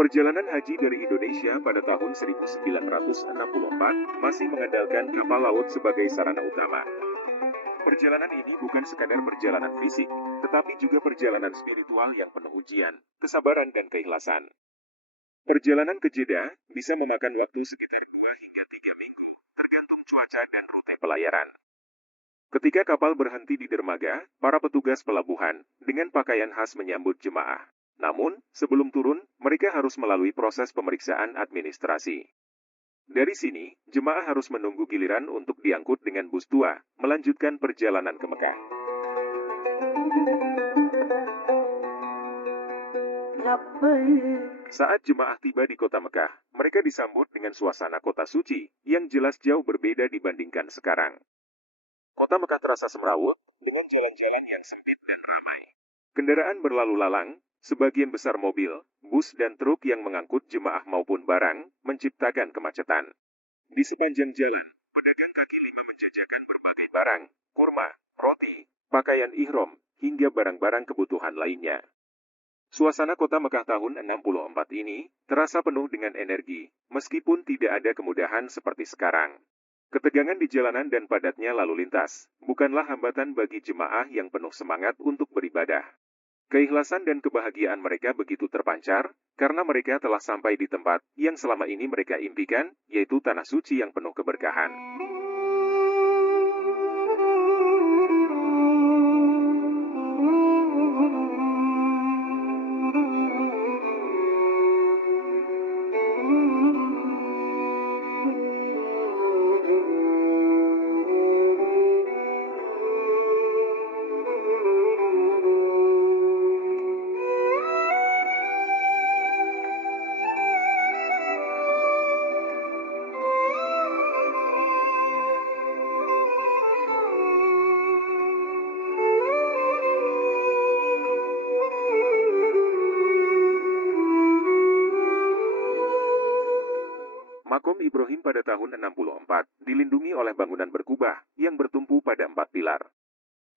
Perjalanan haji dari Indonesia pada tahun 1964 masih mengandalkan kapal laut sebagai sarana utama. Perjalanan ini bukan sekadar perjalanan fisik, tetapi juga perjalanan spiritual yang penuh ujian, kesabaran dan keikhlasan. Perjalanan ke Jeddah bisa memakan waktu sekitar 2 hingga 3 minggu, tergantung cuaca dan rute pelayaran. Ketika kapal berhenti di dermaga, para petugas pelabuhan dengan pakaian khas menyambut jemaah. Namun, sebelum turun, mereka harus melalui proses pemeriksaan administrasi. Dari sini, jemaah harus menunggu giliran untuk diangkut dengan bus tua, melanjutkan perjalanan ke Mekah. Saat jemaah tiba di kota Mekah, mereka disambut dengan suasana kota suci, yang jelas jauh berbeda dibandingkan sekarang. Kota Mekah terasa semrawut, dengan jalan-jalan yang sempit dan ramai. Kendaraan berlalu lalang, sebagian besar mobil, bus dan truk yang mengangkut jemaah maupun barang, menciptakan kemacetan. Di sepanjang jalan, pedagang kaki lima menjajakan berbagai barang, kurma, roti, pakaian ihram, hingga barang-barang kebutuhan lainnya. Suasana kota Mekah tahun 64 ini terasa penuh dengan energi, meskipun tidak ada kemudahan seperti sekarang. Ketegangan di jalanan dan padatnya lalu lintas bukanlah hambatan bagi jemaah yang penuh semangat untuk beribadah. Keikhlasan dan kebahagiaan mereka begitu terpancar, karena mereka telah sampai di tempat yang selama ini mereka impikan, yaitu tanah suci yang penuh keberkahan. Makom Ibrahim pada tahun 64 dilindungi oleh bangunan berkubah yang bertumpu pada 4 pilar.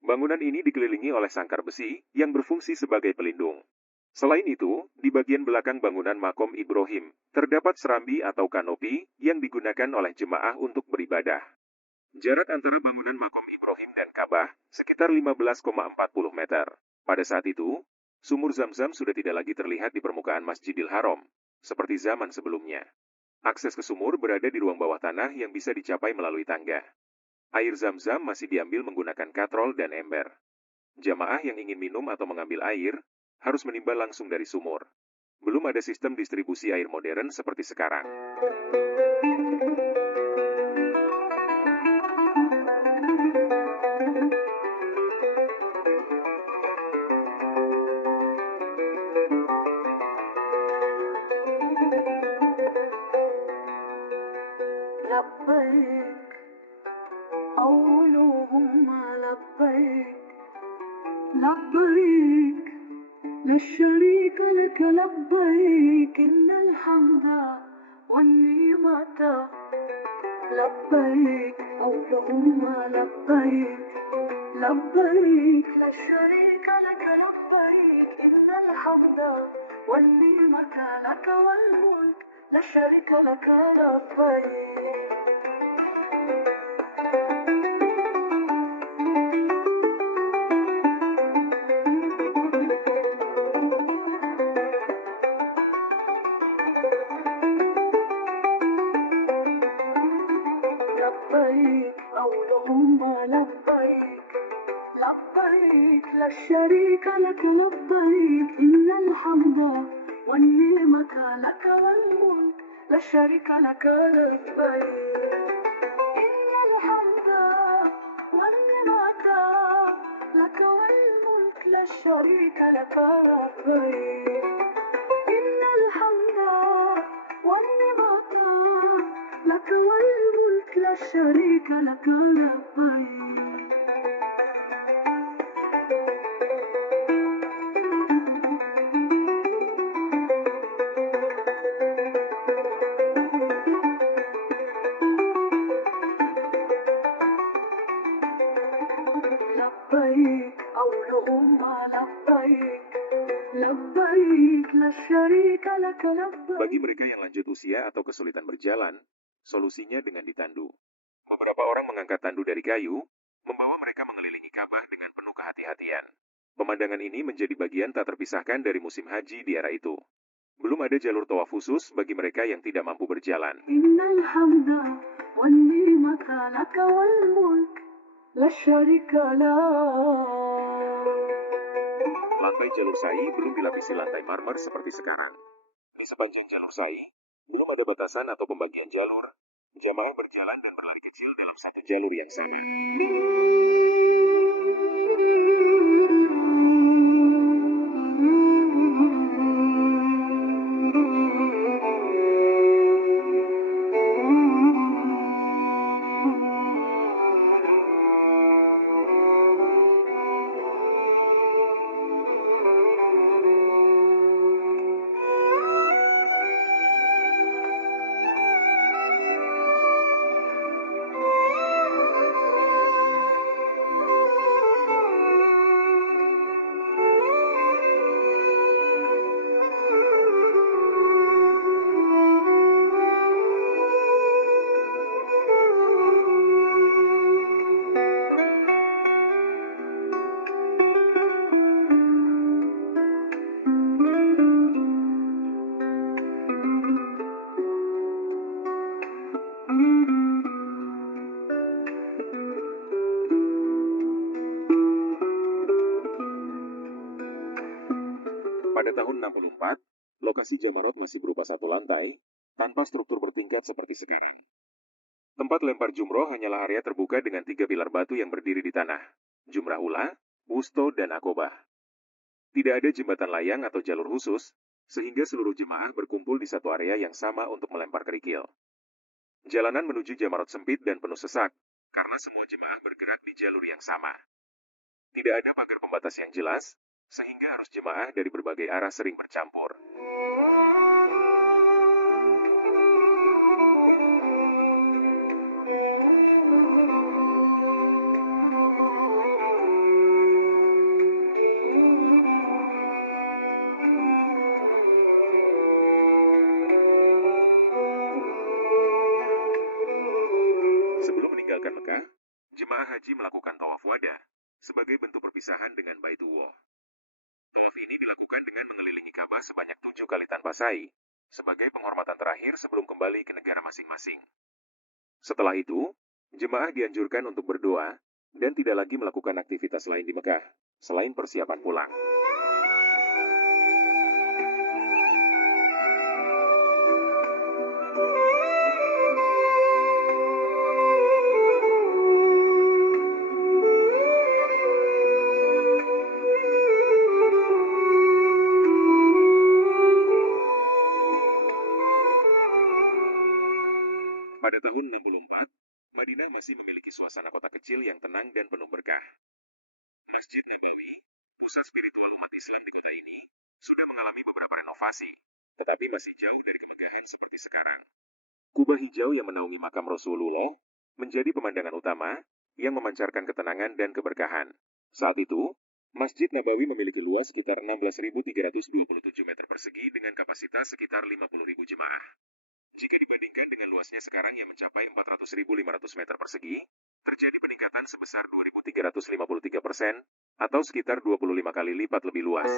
Bangunan ini dikelilingi oleh sangkar besi yang berfungsi sebagai pelindung. Selain itu, di bagian belakang bangunan Makom Ibrahim terdapat serambi atau kanopi yang digunakan oleh jemaah untuk beribadah. Jarak antara bangunan Makom Ibrahim dan Ka'bah sekitar 15,40 meter. Pada saat itu, sumur Zam-Zam sudah tidak lagi terlihat di permukaan Masjidil Haram, seperti zaman sebelumnya. Akses ke sumur berada di ruang bawah tanah yang bisa dicapai melalui tangga. Air Zam-Zam masih diambil menggunakan katrol dan ember. Jamaah yang ingin minum atau mengambil air harus menimbal langsung dari sumur. Belum ada sistem distribusi air modern seperti sekarang. لبيك قولهم لبيك لبيك لا شريك لك لبيك إن الحمد والنعمة لبيك قولهم لبيك لبيك لا شريك لك لبيك إن الحمد والنعمة لك والملك لا شريك لك لبيك لبيك قولهم لبيك لبيك لا شريك لك لبيك إن الحمد والنعمة لك والملك لا شريك لك لبيك إن الحمد والنعمة لك والملك لا شريك لك لبيك إن الحمد والنعمة لك والملك لا شريك لك لبيك لبيك قولهم لبيك لبيك لا شريك لك Bagi mereka yang lanjut usia atau kesulitan berjalan, solusinya dengan ditandu. Beberapa orang mengangkat tandu dari kayu, membawa mereka mengelilingi Ka'bah dengan penuh kehati-hatian. Pemandangan ini menjadi bagian tak terpisahkan dari musim haji di era itu. Belum ada jalur tawaf khusus bagi mereka yang tidak mampu berjalan. Innal hamda wan ni'mata laka wal mulk la syarika lak. Lantai jalur sa'i belum dilapisi lantai marmer seperti sekarang. Di sepanjang jalur sa'i, belum ada batasan atau pembagian jalur. Jamaah berjalan dan berlari kecil dalam satu jalur yang sama. Pada tahun 64, lokasi Jamarot masih berupa satu lantai, tanpa struktur bertingkat seperti sekarang. Tempat lempar jumroh hanyalah area terbuka dengan 3 pilar batu yang berdiri di tanah, Jumrah Ula, Wusto, dan Akobah. Tidak ada jembatan layang atau jalur khusus, sehingga seluruh jemaah berkumpul di satu area yang sama untuk melempar kerikil. Jalanan menuju Jamarot sempit dan penuh sesak, karena semua jemaah bergerak di jalur yang sama. Tidak ada pagar pembatas yang jelas, sehingga arus jemaah dari berbagai arah sering bercampur. Sebelum meninggalkan Mekah, jemaah haji melakukan tawaf wada sebagai bentuk perpisahan dengan Baitullah. Tawaf ini dilakukan dengan mengelilingi Ka'bah sebanyak 7 kali tanpa sa'i, sebagai penghormatan terakhir sebelum kembali ke negara masing-masing. Setelah itu, jemaah dianjurkan untuk berdoa dan tidak lagi melakukan aktivitas lain di Mekah, selain persiapan pulang. Pada tahun 64, Madinah masih memiliki suasana kota kecil yang tenang dan penuh berkah. Masjid Nabawi, pusat spiritual umat Islam di kota ini, sudah mengalami beberapa renovasi, tetapi masih jauh dari kemegahan seperti sekarang. Kubah hijau yang menaungi makam Rasulullah menjadi pemandangan utama yang memancarkan ketenangan dan keberkahan. Saat itu, Masjid Nabawi memiliki luas sekitar 16.327 meter persegi dengan kapasitas sekitar 50.000 jemaah. Jika dibandingkan dengan luasnya sekarang yang mencapai 400.500 meter persegi, terjadi peningkatan sebesar 2.353% atau sekitar 25 kali lipat lebih luas.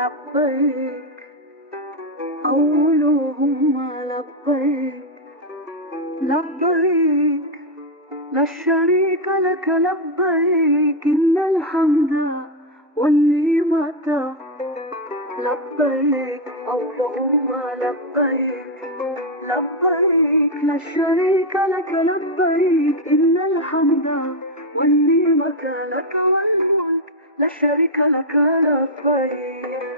لبيك أولهم لبيك لبيك لا شريك لك لبيك إن الحمد والنعمة لبيك اللهم لبيك لبيك لا شريك لك لبيك إن الحمد والنعمة لك والملك لا شريك لك لبيك